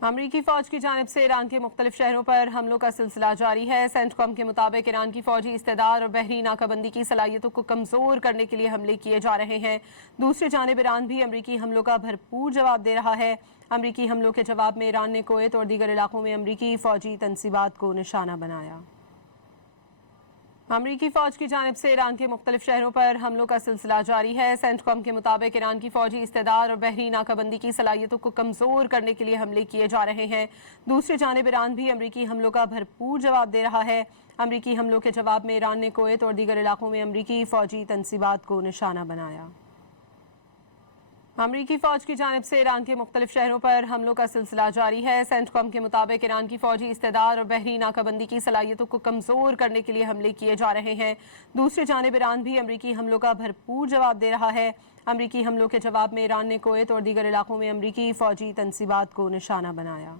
अमरीकी फौज की जानिब से ईरान के मुख्तलिफ शहरों पर हमलों का सिलसिला जारी है। सेंटकॉम के मुताबिक ईरान की फौजी इस्तेदाद और बहरी नाकाबंदी की सलाहियतों को कमज़ोर करने के लिए हमले किए जा रहे हैं। दूसरी जानिब ईरान भी अमरीकी हमलों का भरपूर जवाब दे रहा है। अमरीकी हमलों के जवाब में ईरान ने कुवैत और दीगर इलाकों में अमरीकी फौजी तनसीबात को निशाना बनाया। अमरीकी फौज की जानिब से ईरान के मुख्तलिफ शहरों पर हमलों का सिलसिला जारी है। सेंटकॉम के मुताबिक ईरान की फौजी इस्तेदाद और बहरी नाकाबंदी की सलाहियतों को कमज़ोर करने के लिए हमले किए जा रहे हैं। दूसरी जानिब ईरान भी अमरीकी हमलों का भरपूर जवाब दे रहा है। अमरीकी हमलों के जवाब में ईरान ने कुवैत और दीगर इलाकों में अमरीकी फौजी तनसीबात को निशाना बनाया। अमरीकी फौज की जानिब से ईरान के मुख्तलिफ शहरों पर हमलों का सिलसिला जारी है। सेंटकॉम के मुताबिक ईरान की फौजी इस्तेदाद और बहरी नाकाबंदी की सलाहियतों को कमज़ोर करने के लिए हमले किए जा रहे हैं। दूसरी जानिब ईरान भी अमरीकी हमलों का भरपूर जवाब दे रहा है। अमरीकी हमलों के जवाब में ईरान ने कुवैत और दीगर इलाकों में अमरीकी फौजी तनसीबात को निशाना बनाया।